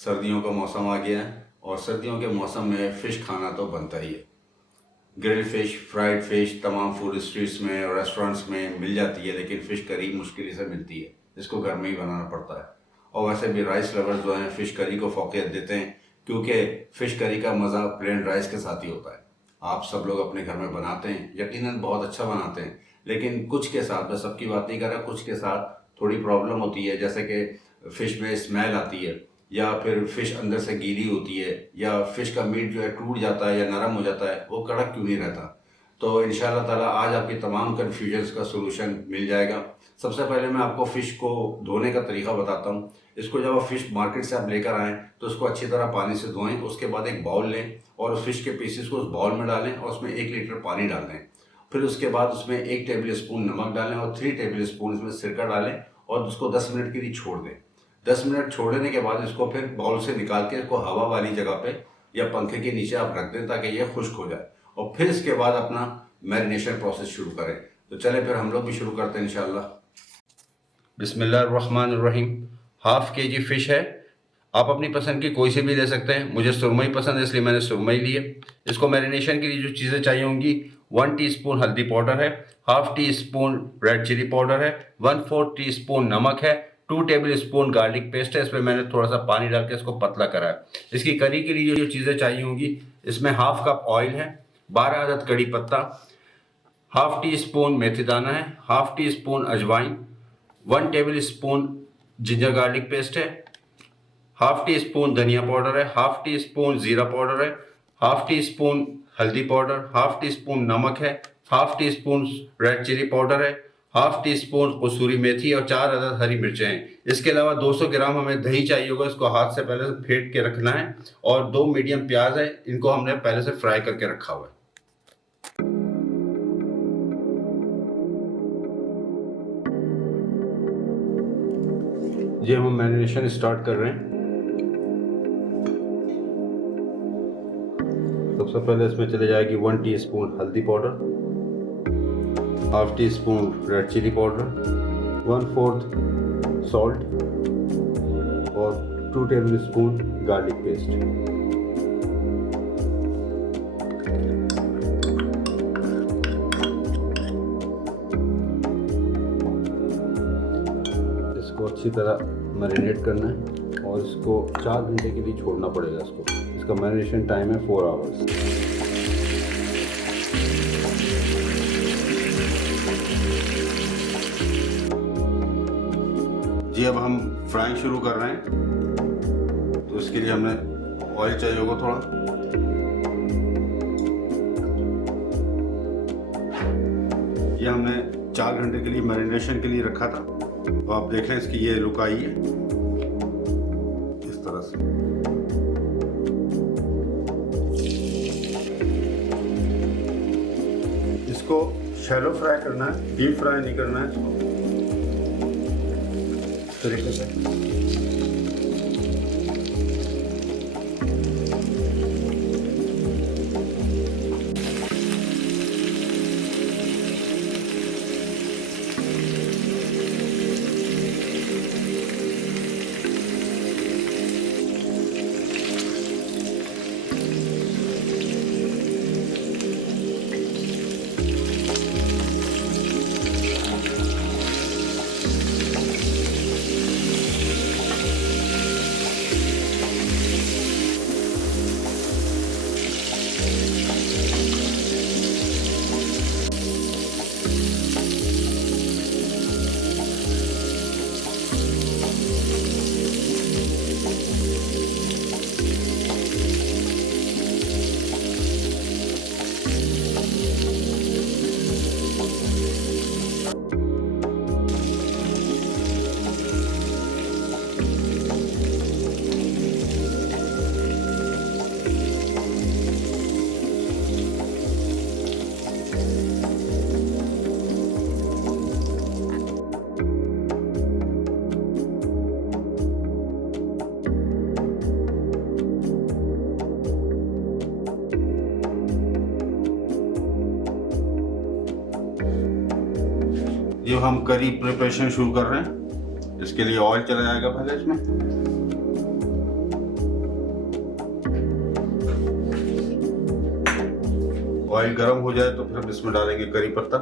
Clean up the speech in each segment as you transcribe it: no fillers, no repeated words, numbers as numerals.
सर्दियों का मौसम आ गया है और सर्दियों के मौसम में फ़िश खाना तो बनता ही है। ग्रिल्ड फ़िश, फ्राइड फ़िश तमाम फूड स्ट्रीट्स में और रेस्टोरेंट्स में मिल जाती है, लेकिन फ़िश करी मुश्किल से मिलती है, जिसको घर में ही बनाना पड़ता है। और वैसे भी राइस लवर्स जो हैं फ़िश करी को फ़ौक़ियत देते हैं, क्योंकि फ़िश करी का मज़ा प्लेन राइस के साथ ही होता है। आप सब लोग अपने घर में बनाते हैं, यकीनन बहुत अच्छा बनाते हैं, लेकिन कुछ के साथ, मैं सबकी बात नहीं कर रहा, कुछ के साथ थोड़ी प्रॉब्लम होती है, जैसे कि फ़िश में स्मेल आती है, या फिर फ़िश अंदर से गीली होती है, या फ़िश का मीट जो है टूट जाता है या नरम हो जाता है, वो कड़क क्यों नहीं रहता। तो इंशाल्लाह ताला आज आपकी तमाम कन्फ्यूजन्स का सोल्यूशन मिल जाएगा। सबसे पहले मैं आपको फ़िश को धोने का तरीका बताता हूँ। इसको जब आप फ़िश मार्केट से आप लेकर आएँ तो उसको अच्छी तरह पानी से धोएं। उसके बाद एक बाउल लें और उस फ़िश के पीसेस को उस बाउल में डालें और उसमें 1 लीटर पानी डाल दें। फिर उसके बाद उसमें 1 टेबल स्पून नमक डालें और 3 टेबल स्पून इसमें सिरका डालें और उसको 10 मिनट के लिए छोड़ दें। 10 मिनट छोड़ने के बाद इसको फिर बाउल से निकाल के इसको हवा वाली जगह पे या पंखे के नीचे आप रख दें ताकि ये खुश्क हो जाए, और फिर इसके बाद अपना मैरिनेशन प्रोसेस शुरू करें। तो चलें फिर हम लोग भी शुरू करते हैं इंशाल्लाह। बिस्मिल्लाहिर्रहमानिर्रहीम। हाफ के जी फ़िश है, आप अपनी पसंद की कोई सी भी ले सकते हैं। मुझे सुरमई पसंद है इसलिए मैंने सुरमई ली है। इसको मैरिनेशन के लिए जो चीज़ें चाहिए होंगी, 1 टीस्पून हल्दी पाउडर है, half teaspoon red chilli powder है, 1/4 टीस्पून नमक है, 2 टेबल स्पून गार्लिक पेस्ट है। इसमें मैंने थोड़ा सा पानी डाल के इसको पतला करा है। इसकी करी के लिए जो चीज़ें चाहिए होंगी, इसमें हाफ कप ऑयल है, 12 अदद कड़ी पत्ता, हाफ टी स्पून मेथी दाना है, हाफ टी स्पून अजवाइन, 1 tablespoon ginger garlic paste है, हाफ टी स्पून धनिया पाउडर है, हाफ टी स्पून जीरा पाउडर है, हाफ टी स्पून हल्दी पाउडर, हाफ टी स्पून नमक है, half teaspoon red chilli powder है, हाफ टी स्पून कसूरी मेथी और 4 अदद हरी मिर्चें हैं। इसके अलावा 200 ग्राम हमें दही चाहिए होगा, इसको हाथ से पहले से फेंट के रखना है। और 2 मीडियम प्याज है, इनको हमने पहले से फ्राई करके रखा हुआ है। ये हम मैरिनेशन स्टार्ट कर रहे हैं। सबसे पहले इसमें चले जाएगी 1 टीस्पून हल्दी powder, half teaspoon red chilli powder, 1/4 salt और 2 टेबल स्पून गार्लिक पेस्ट। इसको अच्छी तरह मैरिनेट करना है और इसको 4 घंटे के लिए छोड़ना पड़ेगा। इसका मैरिनेशन टाइम है 4 आवर्स। जी अब हम फ्राइंग शुरू कर रहे हैं, तो इसके लिए हमें ऑयल चाहिए होगा थोड़ा। ये हमने 4 घंटे के लिए मैरिनेशन के लिए रखा था, तो आप देख लें इसकी ये लुक आई है इस तरह से। इसको शैलो फ्राई करना है, डीप फ्राई नहीं करना है इसको, इस तरीके से। जो हम करी प्रिपरेशन शुरू कर रहे हैं, इसके लिए ऑयल चला जाएगा पहले इसमें। ऑयल गर्म हो जाए तो फिर हम इसमें डालेंगे करी पत्ता।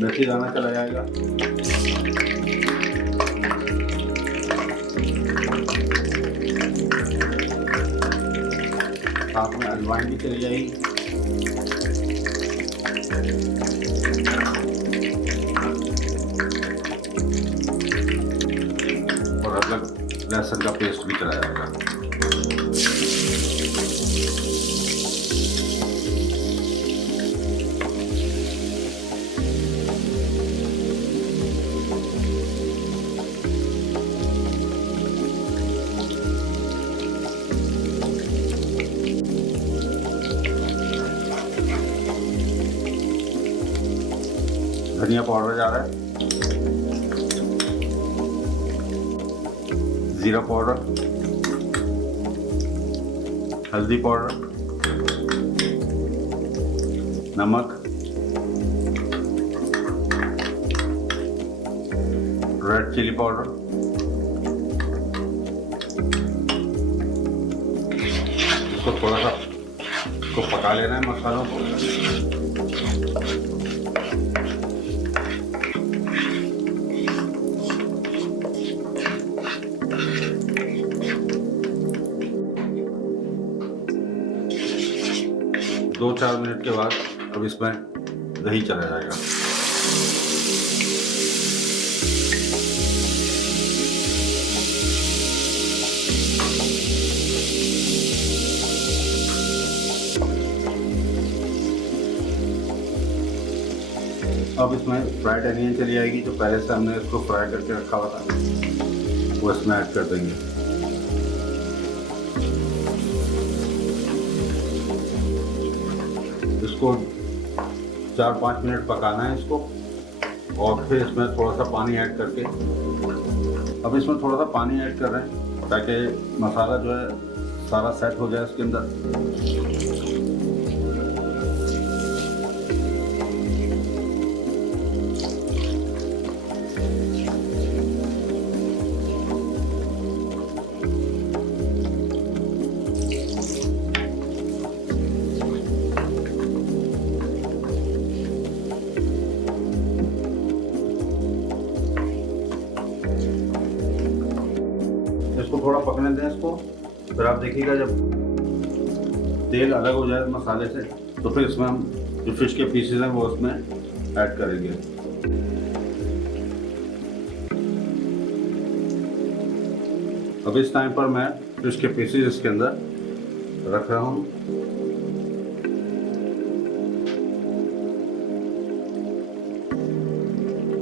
मेथी दाना चला जाएगा। साथ में अजवाइन भी चली जाएगी। और अदरक लहसुन का पेस्ट भी चला जाएगा। धनिया पाउडर जा रहा है, जीरा पाउडर, हल्दी पाउडर, नमक, रेड चिली पाउडर, इसको थोड़ा सा पका लेना है मसालों को। 2-4 मिनट के बाद अब इसमें दही चला जाएगा। अब इसमें फ्राइड अनियन चली जाएगी, जो पहले से हमने इसको फ्राई करके रखा हुआ था, वो इसमें ऐड कर देंगे। इसको 4-5 मिनट पकाना है इसको, और फिर इसमें थोड़ा सा पानी ऐड करके, अब इसमें थोड़ा सा पानी ऐड कर रहे हैं ताकि मसाला जो है सारा सेट हो जाए इसके अंदर। इसको थोड़ा पकने दें इसको, फिर आप देखिएगा जब तेल अलग हो जाए मसाले से तो फिर इसमें हम जो फिश के पीसेस हैं वो उसमें ऐड करेंगे। अब इस टाइम पर मैं फिश के पीसेस इसके अंदर रख रहा हूँ।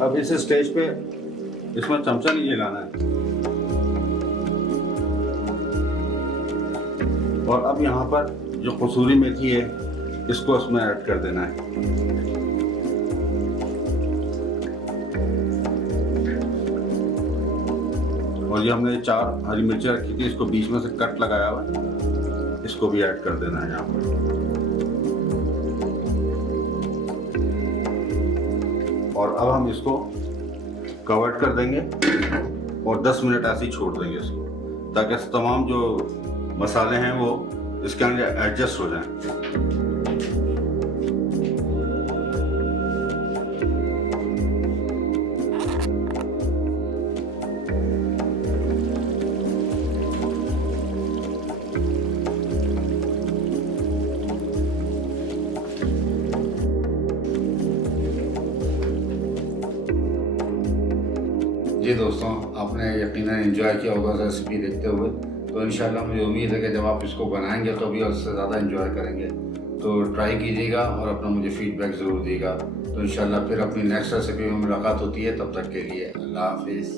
अब इस स्टेज पे इसमें चमचा नहीं हिलाना है। और अब यहाँ पर जो कसूरी मेथी है इसको इसमें ऐड कर देना है। और ये हमने 4 हरी मिर्चें रखी थी, इसको बीच में से कट लगाया हुआ है, इसको भी ऐड कर देना है यहाँ पर। और अब हम इसको कवर कर देंगे और 10 मिनट ऐसे ही छोड़ देंगे इसको, ताकि तमाम जो मसाले हैं वो इसके अंदर एडजस्ट हो जाएं। जी दोस्तों, आपने यकीनन एंजॉय किया होगा रेसिपी देखते हुए। तो इंशाल्लाह मुझे उम्मीद है कि जब आप इसको बनाएंगे तो भी उससे ज़्यादा एंजॉय करेंगे। तो ट्राई कीजिएगा और अपना मुझे फीडबैक ज़रूर दीजिएगा। तो इंशाल्लाह फिर अपनी नेक्स्ट रेसिपी में मुलाकात होती है, तब तक के लिए अल्लाह हाफिज़।